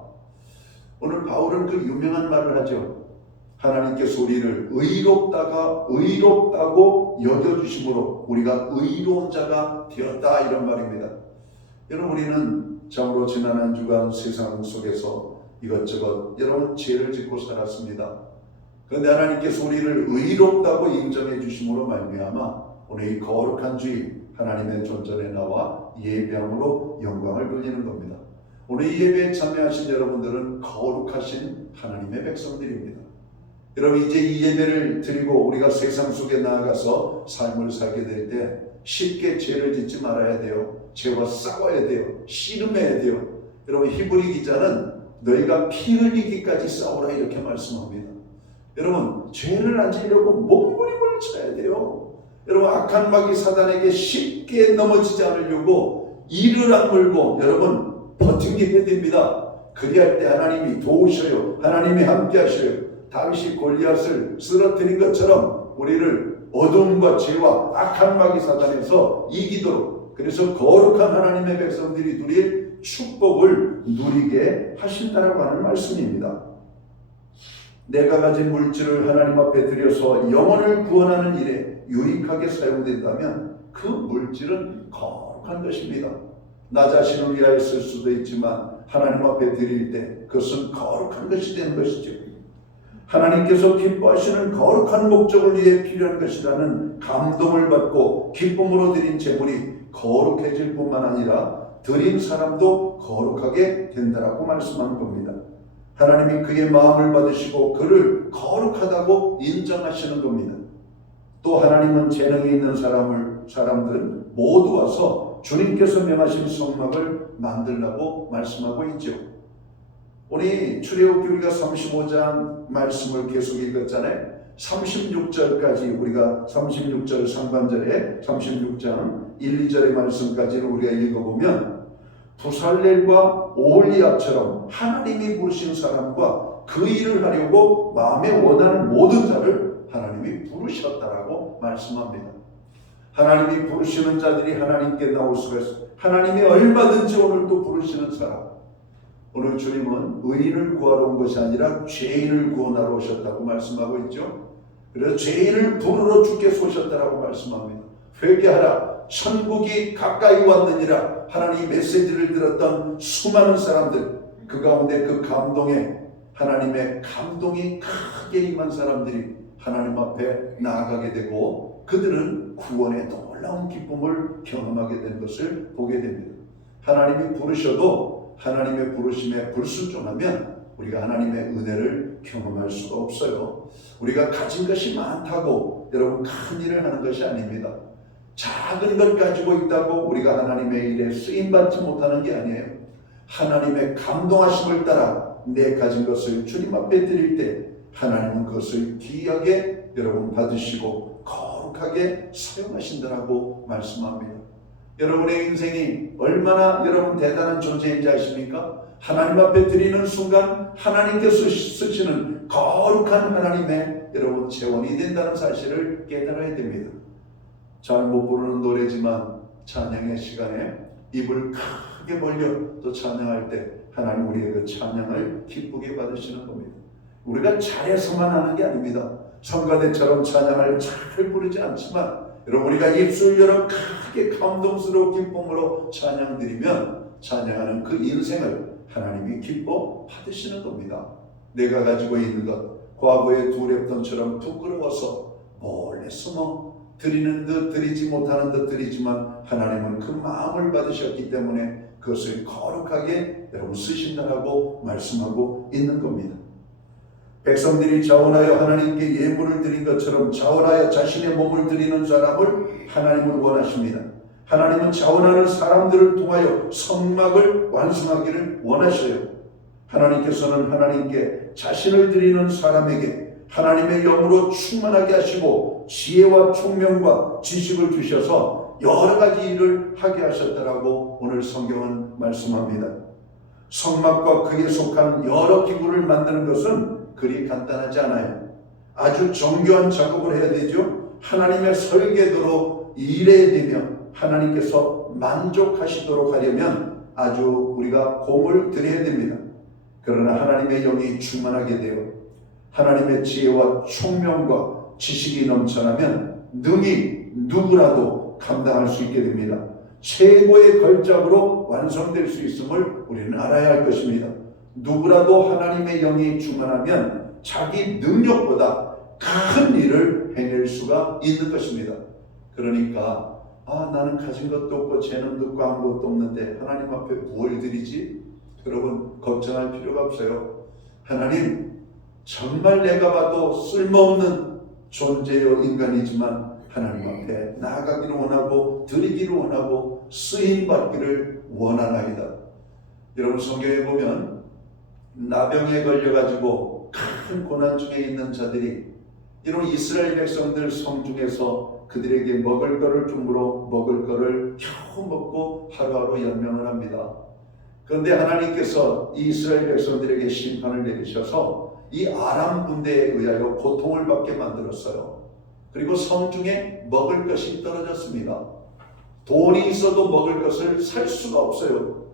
오늘 바울은 그 유명한 말을 하죠. 하나님께서 우리를 의롭다고 여겨주심으로 우리가 의로운 자가 되었다, 이런 말입니다. 여러분, 우리는 참으로 지난 한 주간 세상 속에서 이것저것 여러분 죄를 짓고 살았습니다. 그런데 하나님께서 우리를 의롭다고 인정해 주심으로 말미암아 오늘 이 거룩한 주일 하나님의 존전에 나와 예배함으로 영광을 돌리는 겁니다. 오늘 이 예배에 참여하신 여러분들은 거룩하신 하나님의 백성들입니다. 여러분, 이제 이 예배를 드리고 우리가 세상 속에 나아가서 삶을 살게 될 때 쉽게 죄를 짓지 말아야 돼요. 죄와 싸워야 돼요. 씨름해야 돼요. 여러분, 히브리 기자는 너희가 피 흘리기까지 싸우라 이렇게 말씀합니다. 여러분, 죄를 안 지려고 몸부림을 쳐야 돼요. 여러분, 악한 마귀 사단에게 쉽게 넘어지지 않으려고 이를 악물고 여러분 버티게 해야 됩니다. 그리할 때 하나님이 도우셔요. 하나님이 함께 하셔요. 다윗이 골리앗을 쓰러뜨린 것처럼 우리를 어둠과 죄와 악한 마귀 사단에서 이기도록, 그래서 거룩한 하나님의 백성들이 누릴 축복을 누리게 하신다라고 하는 말씀입니다. 내가 가진 물질을 하나님 앞에 들여서 영혼을 구원하는 일에 유익하게 사용된다면 그 물질은 거룩한 것입니다. 나 자신을 위하여 쓸 수도 있지만 하나님 앞에 드릴 때 그것은 거룩한 것이 되는 것이죠. 하나님께서 기뻐하시는 거룩한 목적을 위해 필요한 것이라는 감동을 받고 기쁨으로 드린 제물이 거룩해질 뿐만 아니라 드린 사람도 거룩하게 된다라고 말씀하는 겁니다. 하나님이 그의 마음을 받으시고 그를 거룩하다고 인정하시는 겁니다. 또 하나님은 재능이 있는 사람들 모두 와서 주님께서 명하신 성막을 만들라고 말씀하고 있죠. 우리 출애굽기 우리가 35장 말씀을 계속 읽었잖아요. 36절까지 우리가 36절 상반절에 36장 1, 2절의 말씀까지를 우리가 읽어보면 부살렐과 오홀리압처럼 하나님이 부르신 사람과 그 일을 하려고 마음에 원하는 모든 자를 하나님이 부르셨다라고 말씀합니다. 하나님이 부르시는 자들이 하나님께 나올 수가 있어요. 하나님이 얼마든지 오늘도 부르시는 사람. 오늘 주님은 의인을 구하러 온 것이 아니라 죄인을 구원하러 오셨다고 말씀하고 있죠. 그래서 죄인을 부르러 주께서 오셨다라고 말씀합니다. 회개하라, 천국이 가까이 왔느니라. 하나님의 메시지를 들었던 수많은 사람들, 그 가운데 그 감동에 하나님의 감동이 크게 임한 사람들이 하나님 앞에 나아가게 되고 그들은 구원의 놀라운 기쁨을 경험하게 된 것을 보게 됩니다. 하나님이 부르셔도 하나님의 부르심에 불순종하면 우리가 하나님의 은혜를 경험할 수가 없어요. 우리가 가진 것이 많다고 여러분 큰 일을 하는 것이 아닙니다. 작은 것 가지고 있다고 우리가 하나님의 일에 쓰임받지 못하는 게 아니에요. 하나님의 감동하심을 따라 내 가진 것을 주님 앞에 드릴 때 하나님은 그것을 귀하게 여러분 받으시고 거룩하게 사용하신다라고 말씀합니다. 여러분의 인생이 얼마나 여러분 대단한 존재인지 아십니까? 하나님 앞에 드리는 순간 하나님께서 쓰시는 거룩한 하나님의 여러분 재원이 된다는 사실을 깨달아야 됩니다. 잘 못 부르는 노래지만 찬양의 시간에 입을 크게 벌려 또 찬양할 때 하나님 우리의 그 찬양을 기쁘게 받으시는 겁니다. 우리가 잘해서만 하는 게 아닙니다. 성가대처럼 찬양을 잘 부르지 않지만 여러분 우리가 입술 열어 크게 감동스러운 기쁨으로 찬양 드리면 찬양하는 그 인생을 하나님이 기뻐 받으시는 겁니다. 내가 가지고 있는 것 과거의 두 랩돈처럼 부끄러워서 몰래 숨어 드리는 듯 드리지 못하는 듯 드리지만 하나님은 그 마음을 받으셨기 때문에 그것을 거룩하게 여러분 쓰신다라고 말씀하고 있는 겁니다. 백성들이 자원하여 하나님께 예물을 드린 것처럼 자원하여 자신의 몸을 드리는 사람을 하나님은 원하십니다. 하나님은 자원하는 사람들을 통하여 성막을 완성하기를 원하셔요. 하나님께서는 하나님께 자신을 드리는 사람에게 하나님의 영으로 충만하게 하시고 지혜와 총명과 지식을 주셔서 여러 가지 일을 하게 하셨다라고 오늘 성경은 말씀합니다. 성막과 그에 속한 여러 기구를 만드는 것은 그리 간단하지 않아요. 아주 정교한 작업을 해야 되죠. 하나님의 설계도로 일해야 되며 하나님께서 만족하시도록 하려면 아주 우리가 공을 들여야 됩니다. 그러나 하나님의 영이 충만하게 되어 하나님의 지혜와 총명과 지식이 넘쳐나면 능히 누구라도 감당할 수 있게 됩니다. 최고의 걸작으로 완성될 수 있음을 우리는 알아야 할 것입니다. 누구라도 하나님의 영이 충만하면 자기 능력보다 큰 일을 해낼 수가 있는 것입니다. 그러니까 나는 가진 것도 없고 재능도 없고 아무것도 없는데 하나님 앞에 뭘 드리지? 여러분 걱정할 필요가 없어요. 하나님 정말 내가 봐도 쓸모없는 존재요 인간이지만 하나님 앞에 나아가기를 원하고 드리기를 원하고 쓰임받기를 원하나이다. 여러분 성경에 보면 나병에 걸려가지고 큰 고난 중에 있는 자들이 이런 이스라엘 백성들 성중에서 그들에게 먹을 거를 주므로 먹을 거를 겨우 먹고 하루하루 연명을 합니다. 그런데 하나님께서 이 이스라엘 백성들에게 심판을 내리셔서 이 아람 군대에 의하여 고통을 받게 만들었어요. 그리고 성중에 먹을 것이 떨어졌습니다. 돈이 있어도 먹을 것을 살 수가 없어요.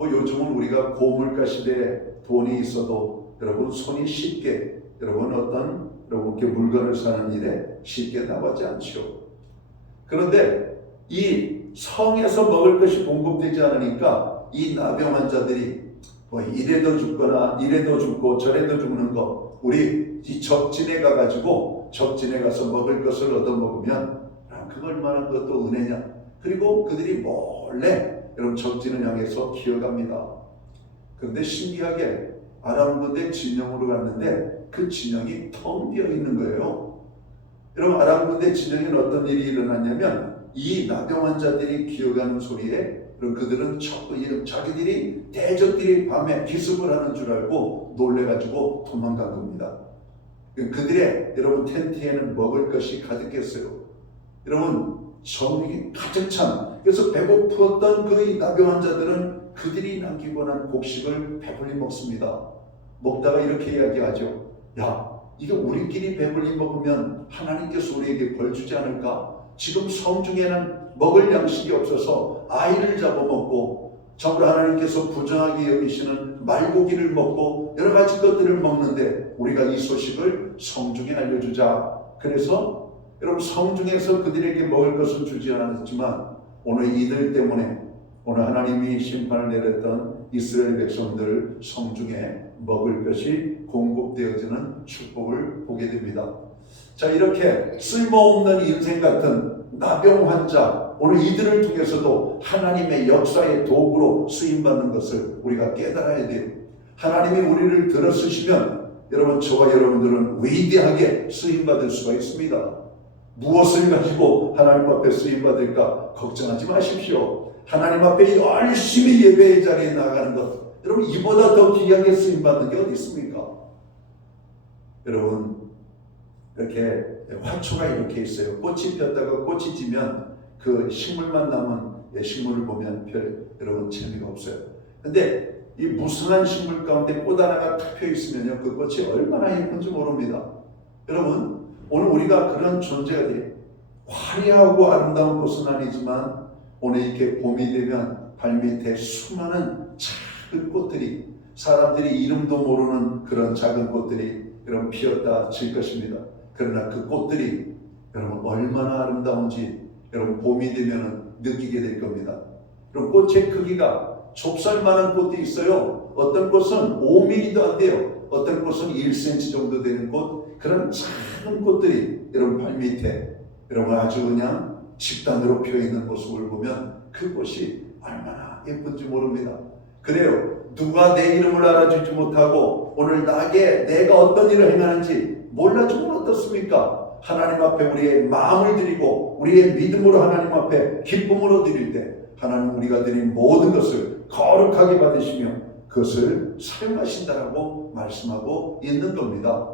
요즘은 우리가 고물가 시대에 돈이 있어도 여러분 손이 쉽게 여러분 이렇게 물건을 사는 일에 쉽게 나가지 않죠. 그런데 이 성에서 먹을 것이 공급되지 않으니까 이 나병 환자들이 이래도 죽거나 이래도 죽고 저래도 죽는 거 우리 이 적진에 가가지고 적진에 가서 먹을 것을 얻어먹으면 그걸 만한 것도 은혜냐. 그리고 그들이 몰래 여러분 적진을 향해서 기어갑니다. 그런데 신기하게 아람 군대 진영으로 갔는데 그 진영이 텅 비어 있는 거예요. 여러분 아람 군대 진영에는 어떤 일이 일어났냐면 이 나병 환자들이 기어가는 소리에 그들은 자기들이 대적들이 밤에 기습을 하는 줄 알고 놀래가지고 도망간 겁니다. 그들의 여러분 텐트에는 먹을 것이 가득했어요. 여러분 정이 가득 찬 그래서 배고프었던 그 나병 환자들은 그들이 남기고 난 곡식을 배불리 먹습니다. 먹다가 이렇게 이야기하죠. 야, 이거 우리끼리 배불리 먹으면 하나님께서 우리에게 벌 주지 않을까? 지금 성중에는 먹을 양식이 없어서 아이를 잡아먹고 정말 하나님께서 부정하게 여기시는 말고기를 먹고 여러 가지 것들을 먹는데 우리가 이 소식을 성중에 알려주자. 그래서 여러분 성중에서 그들에게 먹을 것을 주지 않았지만 오늘 이들 때문에 오늘 하나님이 심판을 내렸던 이스라엘 백성들 성중에 먹을 것이 공급되어지는 축복을 보게 됩니다. 자, 이렇게 쓸모없는 인생 같은 나병 환자, 오늘 이들을 통해서도 하나님의 역사의 도구로 쓰임받는 것을 우리가 깨달아야 돼요. 하나님이 우리를 들어 쓰시면 여러분, 저와 여러분들은 위대하게 쓰임받을 수가 있습니다. 무엇을 가지고 하나님 앞에 쓰임받을까 걱정하지 마십시오. 하나님 앞에 열심히 예배의 자리에 나가는 것, 여러분, 이보다 더 귀하게 쓰임받는 게 어디 있습니까? 여러분, 이렇게 화초가 이렇게 있어요. 꽃이 폈다가 꽃이 지면 그 식물만 남은 식물을 보면 여러분 재미가 없어요. 근데 이 무성한 식물 가운데 꽃 하나가 탁 펴 있으면요, 그 꽃이 얼마나 예쁜지 모릅니다. 여러분, 오늘 우리가 그런 존재가 돼요. 화려하고 아름다운 꽃은 아니지만 오늘 이렇게 봄이 되면 발밑에 수많은 작은 꽃들이, 사람들이 이름도 모르는 그런 작은 꽃들이 여러분 피었다 질 것입니다. 그러나 그 꽃들이 여러분 얼마나 아름다운지 여러분 봄이 되면 느끼게 될 겁니다. 그럼 꽃의 크기가 좁쌀만한 꽃도 있어요. 어떤 꽃은 5mm도 안 돼요. 어떤 꽃은 1cm 정도 되는 꽃, 그런 작은 꽃들이 여러분 발밑에 여러분 아주 그냥 집단으로 피어있는 모습을 보면 그 꽃이 얼마나 예쁜지 모릅니다. 그래요. 누가 내 이름을 알아주지 못하고 오늘 내가 어떤 일을 행하는지 몰라주면 어떻습니까? 하나님 앞에 우리의 마음을 드리고 우리의 믿음으로 하나님 앞에 기쁨으로 드릴 때 하나님 우리가 드린 모든 것을 거룩하게 받으시며 그것을 사용하신다라고 말씀하고 있는 겁니다.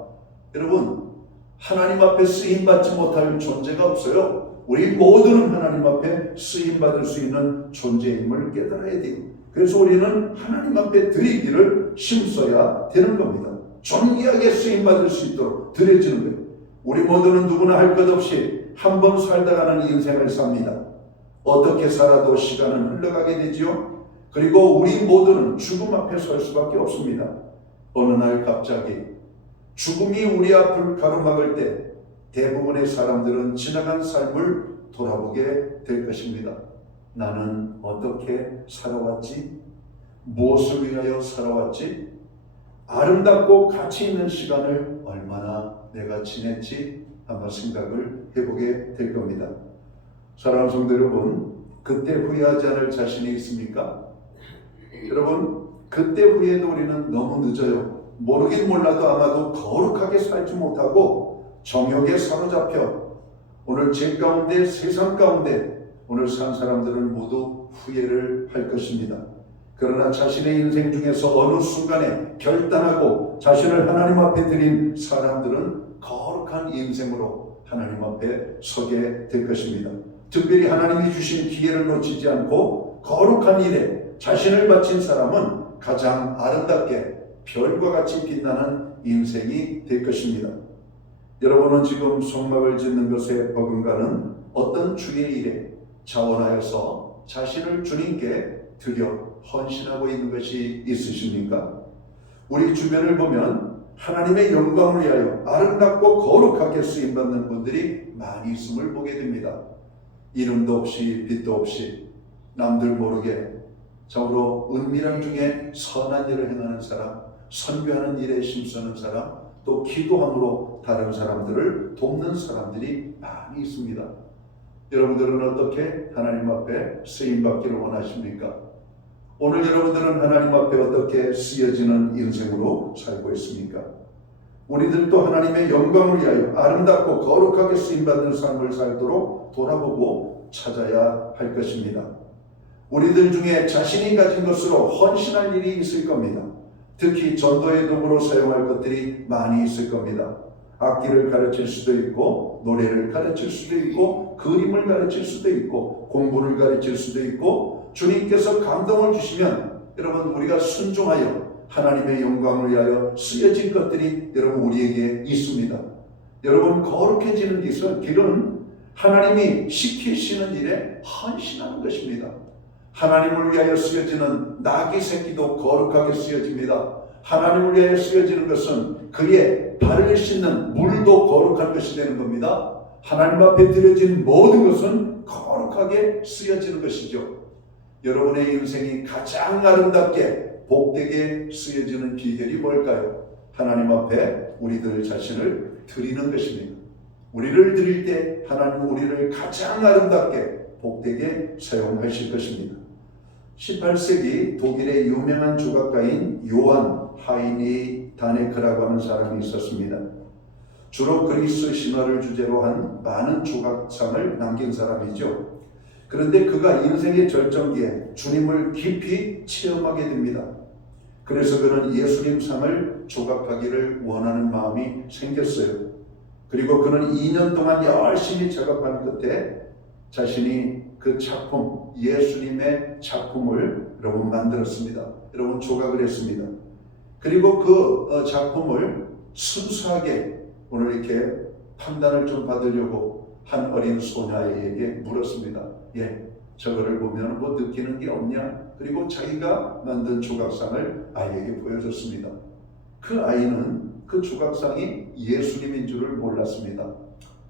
여러분, 하나님 앞에 쓰임받지 못할 존재가 없어요. 우리 모두는 하나님 앞에 쓰임받을 수 있는 존재임을 깨달아야 돼요. 그래서 우리는 하나님 앞에 드리기를 힘써야 되는 겁니다. 존귀하게 쓰임받을 수 있도록 드려지는 거예요. 우리 모두는 누구나 할 것 없이 한 번 살다 가는 인생을 삽니다. 어떻게 살아도 시간은 흘러가게 되지요. 그리고 우리 모두는 죽음 앞에 설 수밖에 없습니다. 어느 날 갑자기 죽음이 우리 앞을 가로막을 때 대부분의 사람들은 지나간 삶을 돌아보게 될 것입니다. 나는 어떻게 살아왔지? 무엇을 위하여 살아왔지? 아름답고 가치 있는 시간을 얼마나 내가 지냈지? 한번 생각을 해보게 될 겁니다. 사랑하는 성도 여러분, 그때 후회하지 않을 자신이 있습니까? 여러분, 그때 후회도 우리는 너무 늦어요. 모르긴 몰라도 아마도 거룩하게 살지 못하고 정욕에 사로잡혀 오늘 죄 가운데 세상 가운데 오늘 산 사람들은 모두 후회를 할 것입니다. 그러나 자신의 인생 중에서 어느 순간에 결단하고 자신을 하나님 앞에 드린 사람들은 거룩한 인생으로 하나님 앞에 서게 될 것입니다. 특별히 하나님이 주신 기회를 놓치지 않고 거룩한 일에 자신을 바친 사람은 가장 아름답게 별과 같이 빛나는 인생이 될 것입니다. 여러분은 지금 속막을 짓는 것에 버금가는 어떤 주의 일에 자원하여서 자신을 주님께 드려 헌신하고 있는 것이 있으십니까? 우리 주변을 보면 하나님의 영광을 위하여 아름답고 거룩하게 쓰임받는 분들이 많이 있음을 보게 됩니다. 이름도 없이 빛도 없이 남들 모르게 참으로 은밀한 중에 선한 일을 행하는 사람, 선교하는 일에 힘쓰는 사람, 또 기도함으로 다른 사람들을 돕는 사람들이 많이 있습니다. 여러분들은 어떻게 하나님 앞에 쓰임받기를 원하십니까? 오늘 여러분들은 하나님 앞에 어떻게 쓰여지는 인생으로 살고 있습니까? 우리들도 하나님의 영광을 위하여 아름답고 거룩하게 쓰임받는 삶을 살도록 돌아보고 찾아야 할 것입니다. 우리들 중에 자신이 가진 것으로 헌신할 일이 있을 겁니다. 특히 전도의 도구로 사용할 것들이 많이 있을 겁니다. 악기를 가르칠 수도 있고, 노래를 가르칠 수도 있고, 그림을 가르칠 수도 있고, 공부를 가르칠 수도 있고, 주님께서 감동을 주시면 여러분 우리가 순종하여 하나님의 영광을 위하여 쓰여질 것들이 여러분 우리에게 있습니다. 여러분, 거룩해지는 길은 하나님이 시키시는 일에 헌신하는 것입니다. 하나님을 위하여 쓰여지는 나귀 새끼도 거룩하게 쓰여집니다. 하나님을 위하여 쓰여지는 것은 그의 발을 씻는 물도 거룩한 것이 되는 겁니다. 하나님 앞에 드려진 모든 것은 거룩하게 쓰여지는 것이죠. 여러분의 인생이 가장 아름답게 복되게 쓰여지는 비결이 뭘까요? 하나님 앞에 우리들 자신을 드리는 것입니다. 우리를 드릴 때 하나님은 우리를 가장 아름답게 복되게 사용하실 것입니다. 18세기 독일의 유명한 조각가인 요한 하이니 다네크라고 하는 사람이 있었습니다. 주로 그리스 신화를 주제로 한 많은 조각상을 남긴 사람이죠. 그런데 그가 인생의 절정기에 주님을 깊이 체험하게 됩니다. 그래서 그는 예수님 상을 조각하기를 원하는 마음이 생겼어요. 그리고 그는 2년 동안 열심히 작업한 끝에 자신이 그 작품, 예수님의 작품을 여러분 만들었습니다. 여러분 조각을 했습니다. 그리고 그 작품을 순수하게 오늘 이렇게 판단을 좀 받으려고 한 어린 소녀에게 물었습니다. 저거를 보면 뭐 느끼는 게 없냐? 그리고 자기가 만든 조각상을 아이에게 보여줬습니다. 그 아이는 그 조각상이 예수님인 줄을 몰랐습니다.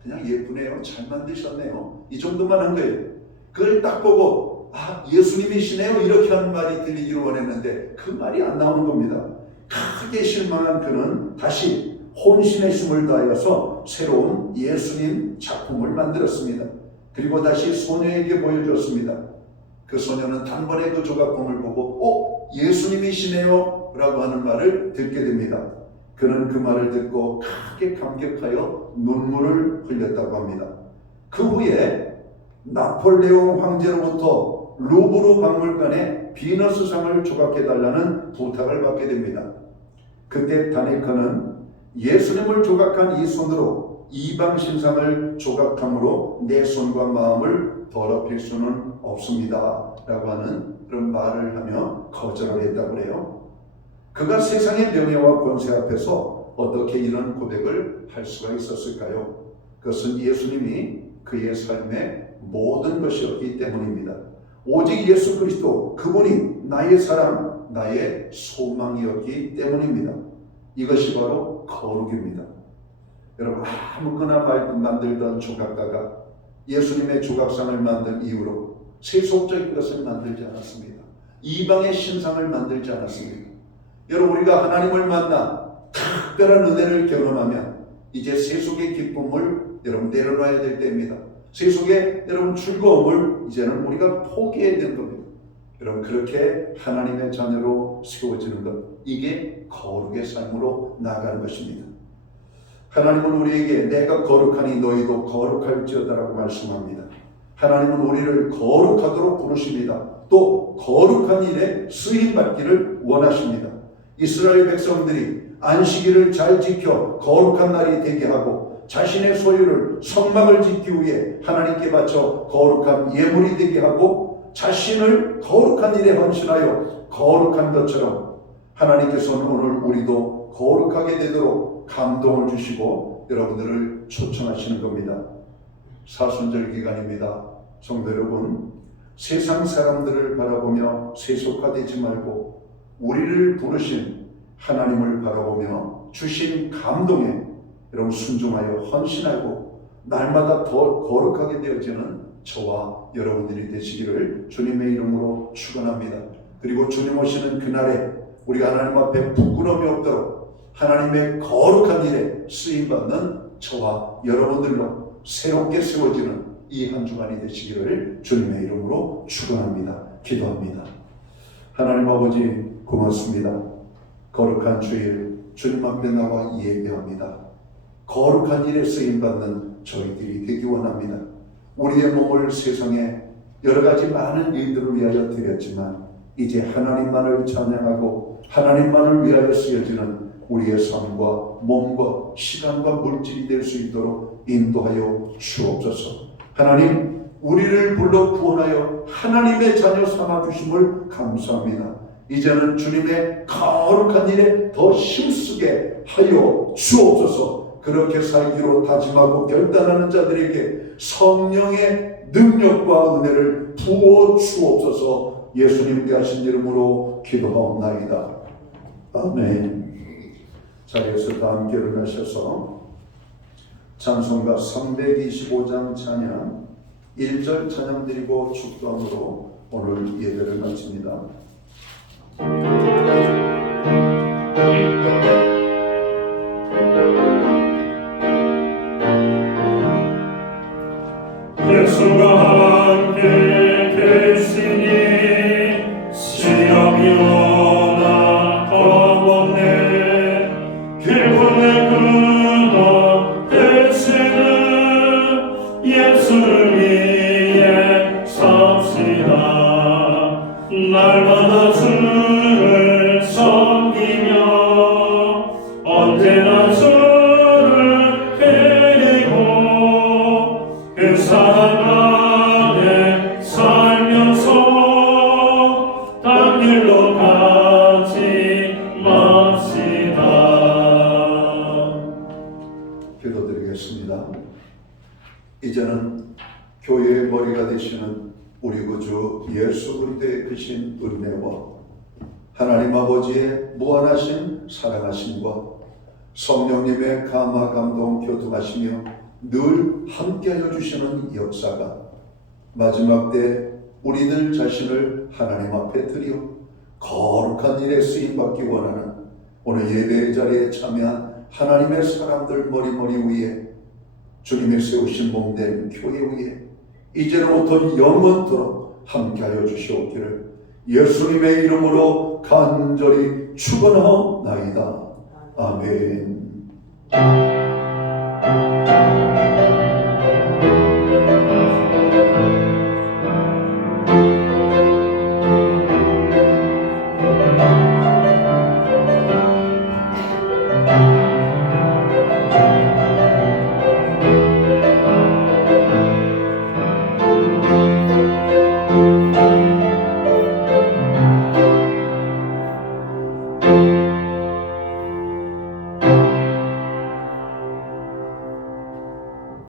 그냥 예쁘네요. 잘 만드셨네요. 이 정도만 한 거예요. 그걸 딱 보고 예수님이시네요. 이렇게 하는 말이 들리기를 원했는데 그 말이 안 나오는 겁니다. 크게 실망한 그는 다시 혼신의 힘을 다하여서 새로운 예수님 작품을 만들었습니다. 그리고 다시 소녀에게 보여줬습니다. 그 소녀는 단번에 그 조각품을 보고 예수님이시네요 라고 하는 말을 듣게 됩니다. 그는 그 말을 듣고 크게 감격하여 눈물을 흘렸다고 합니다. 그 후에 나폴레옹 황제로부터 루브르 박물관에 비너스상을 조각해달라는 부탁을 받게 됩니다. 그때 다네크는 예수님을 조각한 이 손으로 이방 신상을 조각함으로 내 손과 마음을 더럽힐 수는 없습니다 라고 하는 그런 말을 하며 거절을 했다고 해요. 그가 세상의 명예와 권세 앞에서 어떻게 이런 고백을 할 수가 있었을까요? 그것은 예수님이 그의 삶의 모든 것이었기 때문입니다. 오직 예수 그리스도 그분이 나의 사랑, 나의 소망이었기 때문입니다. 이것이 바로 거룩입니다. 여러분 아무거나 만들던 조각가가 예수님의 조각상을 만든 이후로 세속적인 것을 만들지 않았습니다. 이방의 신상을 만들지 않았습니다. 여러분 우리가 하나님을 만나 특별한 은혜를 경험하면 이제 세속의 기쁨을 여러분 내려놔야 될 때입니다. 세속의 여러분 즐거움을 이제는 우리가 포기해야 되는 겁니다. 여러분 그렇게 하나님의 자녀로 세워지는 것, 이게 거룩의 삶으로 나아가는 것입니다. 하나님은 우리에게 내가 거룩하니 너희도 거룩할지어다라고 말씀합니다. 하나님은 우리를 거룩하도록 부르십니다. 또 거룩한 일에 쓰임받기를 원하십니다. 이스라엘 백성들이 안식일을 잘 지켜 거룩한 날이 되게 하고 자신의 소유를 성막을 짓기 위해 하나님께 바쳐 거룩한 예물이 되게 하고 자신을 거룩한 일에 헌신하여 거룩한 것처럼 하나님께서는 오늘 우리도 거룩하게 되도록 감동을 주시고 여러분들을 초청하시는 겁니다. 사순절 기간입니다. 성도 여러분, 세상 사람들을 바라보며 세속화되지 말고 우리를 부르신 하나님을 바라보며 주신 감동에 여러분 순종하여 헌신하고 날마다 더 거룩하게 되어지는 저와 여러분들이 되시기를 주님의 이름으로 축원합니다. 그리고 주님 오시는 그날에 우리가 하나님 앞에 부끄러움이 없도록 하나님의 거룩한 일에 쓰임받는 저와 여러분들로 새롭게 세워지는 이 한 주간이 되시기를 주님의 이름으로 축원합니다. 기도합니다. 하나님 아버지 고맙습니다. 거룩한 주일 주님 앞에 나와 예배합니다. 거룩한 일에 쓰임받는 저희들이 되기 원합니다. 우리의 몸을 세상에 여러 가지 많은 일들을 위하여 드렸지만 이제 하나님만을 찬양하고 하나님만을 위하여 쓰여지는 우리의 삶과 몸과 시간과 물질이 될 수 있도록 인도하여 주옵소서. 하나님 우리를 불러 구원하여 하나님의 자녀 삼아주심을 감사합니다. 이제는 주님의 거룩한 일에 더 힘쓰게 하여 주옵소서. 그렇게 살기로 다짐하고 결단하는 자들에게 성령의 능력과 은혜를 부어 주옵소서. 예수님께 하신 이름으로 기도하옵나이다. 아멘. 자리에서 다 함께 일어나셔서 찬송가 325장 찬양 1절 찬양 드리고 축도함으로 오늘 예배를 마칩니다. 예수가 함께 계시니 시험이 오나 겁없네. 길군의 끊어 되시는 예수를 위해 삽시다. 날마다 주를 섬기며 언제나 주를 데리고 그 사랑 안에 살면서 딴 길로 가지 맙시다. 기도드리겠습니다. 이제는 교회의 머리가 되시는 우리 구주 예수 그리스도의 크신 은혜와 하나님 아버지의 무한하신 사랑하심과 성령님의 감화 감동 교통하시며 늘 함께하여 주시는 역사가 마지막 때 우리들 자신을 하나님 앞에 드려 거룩한 일에 쓰임받기 원하는 오늘 예배의 자리에 참여한 하나님의 사람들 머리머리 위에 주님의 세우신 몸된 교회 위에 이제로부터 영원토록 함께하여 주시옵기를 예수님의 이름으로 간절히 축원하옵나이다. 아멘.